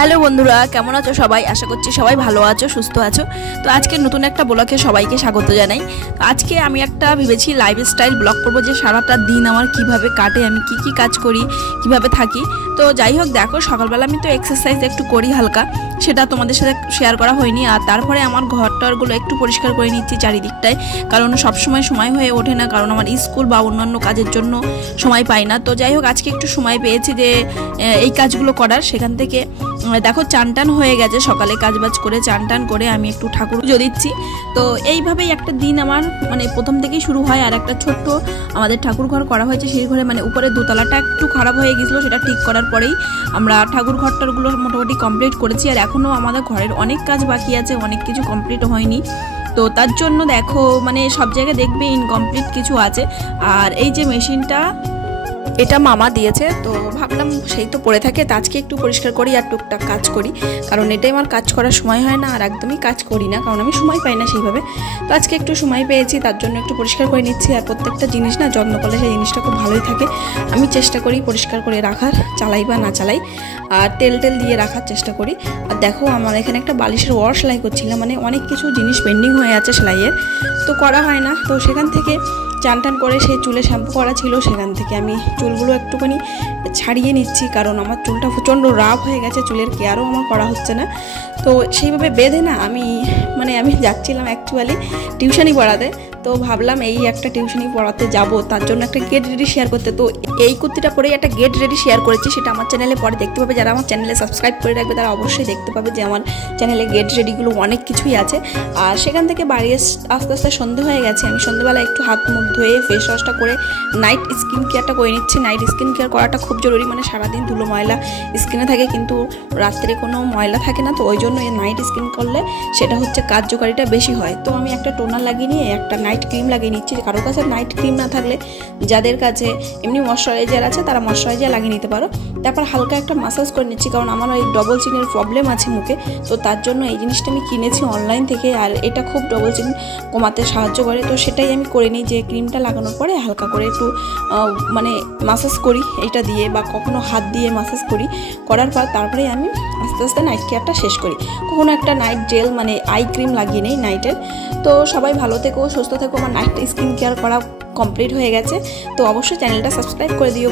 Hello বন্ধুরা, কেমন আছো সবাই? আশা করছি সবাই ভালো আছো, সুস্থ আছো। তো আজকে নতুন একটা ব্লগে সবাইকে স্বাগত জানাই। আজকে আমি একটা ভেবেছি লাইফস্টাইল ব্লগ করবো, যে সারাটা দিন আমার কিভাবে কাটে, আমি কি কি কাজ করি, কিভাবে থাকি। তো যাই হোক, দেখো সকালবেলা আমি তো এক্সারসাইজ একটু করি হালকা, সেটা তোমাদের সাথে শেয়ার করা হয়নি। আর তারপরে আমার ঘরটারগুলো একটু পরিষ্কার করে নিচ্ছি চারিদিকটায়, কারণ সবসময় সময় হয়ে ওঠে না, কারণ আমার স্কুল বা অন্যান্য কাজের জন্য সময় পাই না। তো যাই হোক, আজকে একটু সময় পেয়েছি যে এই কাজগুলো করার। সেখান থেকে দেখো চান টান হয়ে গেছে, সকালে কাজবাজ করে চান টান করে আমি একটু ঠাকুর পুজো দিচ্ছি। তো এইভাবেই একটা দিন আমার প্রথম থেকেই শুরু হয়। আর একটা ছোট্ট আমাদের ঠাকুর ঘর করা হয়েছে, সেই ঘরে উপরে দোতলাটা একটু খারাপ হয়ে গেছিলো, সেটা ঠিক করার পরেই আমরা ঠাকুর ঘরটারগুলো মোটামুটি কমপ্লিট করেছি। আর এখনও আমাদের ঘরের অনেক কাজ বাকি আছে, অনেক কিছু কমপ্লিট হয়নি। তো তার জন্য দেখো সব জায়গায় দেখবে ইনকমপ্লিট কিছু আছে। আর এই যে মেশিনটা, এটা মামা দিয়েছে, তো ভাবলাম সেই তো পড়ে থাকে, তো আজকে একটু পরিষ্কার করি আর টুকটাক কাজ করি, কারণ এটাই আমার কাজ করার সময় হয় না। আর একদমই কাজ করি না, কারণ আমি সময় পাই না সেইভাবে। তো আজকে একটু সময় পেয়েছি, তার জন্য একটু পরিষ্কার করে নিচ্ছি। আর প্রত্যেকটা জিনিস যত্ন করলে সেই জিনিসটা খুব ভালোই থাকে। আমি চেষ্টা করি পরিষ্কার করে রাখার, চালাই বা না চালাই, আর তেল দিয়ে রাখার চেষ্টা করি। আর দেখো আমার এখানে একটা বালিশের ওয়ার সেলাই করছিলাম, অনেক কিছু জিনিস পেন্ডিং হয়ে আছে সেলাইয়ের, তো করা হয় না। তো সেখান থেকে চান টান করে সেই চুলে শ্যাম্পু করা ছিল, সেখান থেকে আমি চুলগুলো একটুখানি ছাড়িয়ে নিচ্ছি, কারণ আমার চুলটা প্রচণ্ড রাফ হয়ে গেছে, চুলের কেয়ারও আমার করা হচ্ছে না। তো সেইভাবে বেঁধে আমি আমি যাচ্ছিলাম অ্যাকচুয়ালি টিউশনি পড়াতে। তো ভাবলাম এই একটা টিউশনি পড়াতে যাব, তার জন্য একটা গেট রেডি শেয়ার করতে। তো এই কুর্তিটা পরেই একটা গেট রেডি শেয়ার করেছি, সেটা আমার চ্যানেলে পরে দেখতে পাবে। যারা আমার চ্যানেলে সাবস্ক্রাইব করে রাখবে তারা অবশ্যই দেখতে পাবে যে আমার চ্যানেলে গেট রেডিগুলো অনেক কিছুই আছে। আর সেখান থেকে বাড়ি আস্তে আস্তে সন্ধে হয়ে গেছে। আমি সন্ধ্যেবেলা একটু হাত মুখ ধুয়ে ফেস ওয়াশটা করে নাইট স্কিন কেয়ারটা করে নিচ্ছি। নাইট স্কিন কেয়ার করাটা খুব জরুরি, সারাদিন ধুলো ময়লা স্কিনে থাকে, কিন্তু রাত্রে কোনো ময়লা থাকে না। তো ওই জন্য এই নাইট স্কিন করলে সেটা হচ্ছে কার্যকারিতা বেশি হয়। তো আমি একটা টোনার লাগিয়ে নিয়ে একটা নাইট ক্রিম লাগিয়ে নিচ্ছি। কারো কাছে নাইট ক্রিম না থাকলে, যাদের কাছে এমনি ময়শ্চারাইজার আছে তারা ময়শ্চারাইজার লাগিয়ে নিতে পারো। তারপর হালকা একটা মাসাজ করে নিচ্ছি, কারণ আমার ওই ডবল চিনের প্রবলেম আছে মুখে। তো তার জন্য এই জিনিসটা আমি কিনেছি অনলাইন থেকে, আর এটা খুব ডবল চিন কমাতে সাহায্য করে। তো সেটাই আমি করে নিই, যে ক্রিমটা লাগানোর পরে হালকা করে একটু মাসাজ করি এটা দিয়ে, বা কখনো হাত দিয়ে মাসাজ করি। করার পর তারপরে আমি আস্তে আস্তে নাইট কেয়ারটা শেষ করি। কখনো একটা নাইট জেল আই ক্রিম লাগিয়ে নেই নাইটের। তো সবাই ভালো থেকো, সুস্থ থেকো। আমার নাইট স্কিন কেয়ার করা কমপ্লিট হয়ে গেছে। তো অবশ্যই চ্যানেলটা সাবস্ক্রাইব করে দিও।